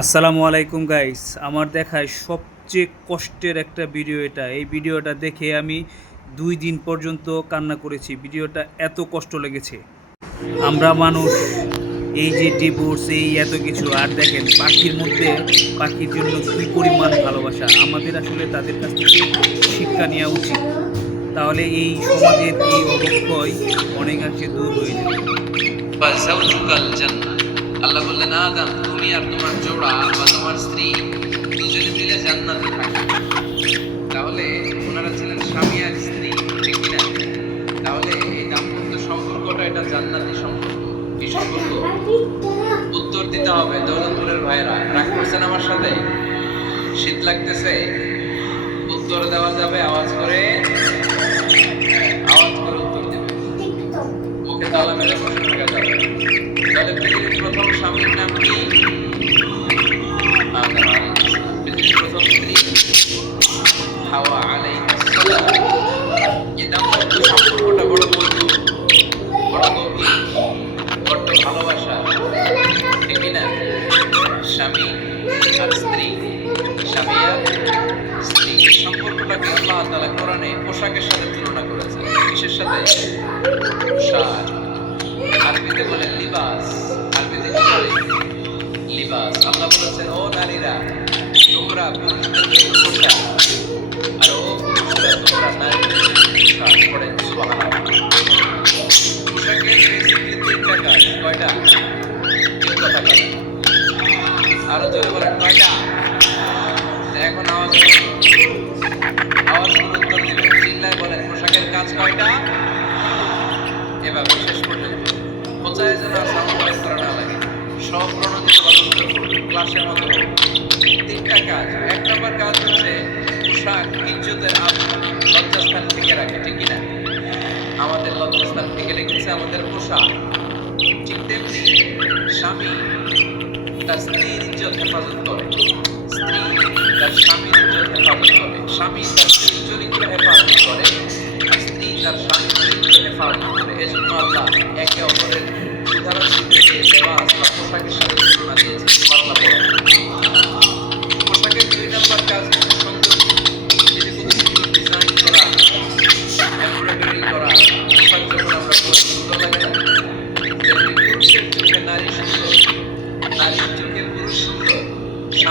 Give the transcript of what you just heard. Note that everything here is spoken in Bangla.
আসসালামু আলাইকুম গাইস। আমার দেখায় সবচেয়ে কষ্টের একটা ভিডিও এটা। এই ভিডিওটা দেখে আমি ২ দিন পর্যন্ত কান্না করেছি। ভিডিওটা এত কষ্ট লেগেছে। আমরা মানুষ এই যে ডিভোর্স এই এত কিছু আর দেখেন পাখির মধ্যে পাখির জন্য কী পরিমাণ ভালোবাসা। আমাদের আসলে তাদের কাছ থেকে শিক্ষা নেওয়া উচিত। তাহলে এই সমাজের এই অবক্ষয় অনেকাংশে দূর হয়ে যাবে। ফাযাওজুকাল জান্নাহ। আল্লাহ বললেন, আদম তুমি আর তোমার জোড়া বা তোমার স্ত্রী দুজনে মিলে জান্নাতে থাকবে। তাহলে ওনারা ছিলেন স্বামী আর স্ত্রী, ঠিক কিনা? তাহলে এই দাম্পত্য সম্পর্কটা এটা জান্নাতি সম্পর্ক। কি সম্পর্ক? উত্তর দিতে হবে দৌলতপুরের ভাইরা। রাগ করছেন আমার সাথে? শীত লাগতেছে? উত্তর দেওয়া যাবে আওয়াজ করে, আওয়াজ করে উত্তর দেবে। মুখে তালা মেরে বসে থাকা যাবে। তাহলে পৃথিবীর প্রথম স্বামীর নাম কি? আদম আলাইহিস সালাম। পৃথিবীর প্রথম স্ত্রী হাওয়া আলাইহিস সালাম। এই দাম্পত্য সম্পর্কটা বড় মধুর, বড় গভীর, বড্ড ভালোবাসা, ঠিক কিনা? স্বামী আর স্ত্রী, স্বামী আর স্ত্রী এই সম্পর্কটাকে আল্লাহ তাআলা কোরআনে পোশাকের সাথে তুলনা করেছেন। কিসের সাথে? পোশাক। আরবিতে বলে লিবাস। আরবিতে কি বলে? লিবাস। আল্লাহ বলেছেন, ও নারীরা তোমরা পুরুষদেরকে পোশাক, আর ও পুরুষরা তোমরা নারীদেরকে পোশাক। পড়েন সুবহানাল্লাহ। পোশাকের বেসিকলি তিনটা কাজ। কয়টা? তিন কথা বলেন। আরো জোরে বলেন, কয়টা? এখন আওয়াজ আওয়াজ করে উত্তর দিবেন। চিল্লায় বলেন, পোশাকের কাজ কয়টা? এভাবে শেষ পর্যন্ত বোঝায় যেন সাউন্ড পাস করা না লাগে। সব প্রণোদিত ক্লাসের মতো তিনটা কাজ। এক নম্বর কাজ হচ্ছে পোশাক ইজ্জতের লজ্জাস্থান থেকে রাখে, ঠিক কিনা? আমাদের লজ্জাস্থান থেকে রেখেছে আমাদের পোশাক। ঠিক তেমনি স্বামী তার স্ত্রীর ইজ্জত হেফাজত করে, স্ত্রী তার স্বামীর ইজ্জত হেফাজত করে, স্বামী তার স্ত্রীর চরিত্র হেফাজত করে, আর স্ত্রী তার স্বামীর চরিত্র হেফাজত করে। এজন্য আল্লাহ একে অপরের উদাহরণ দিতে লিবাস বা পোশাকের সাথে তুলনা দিয়েছে।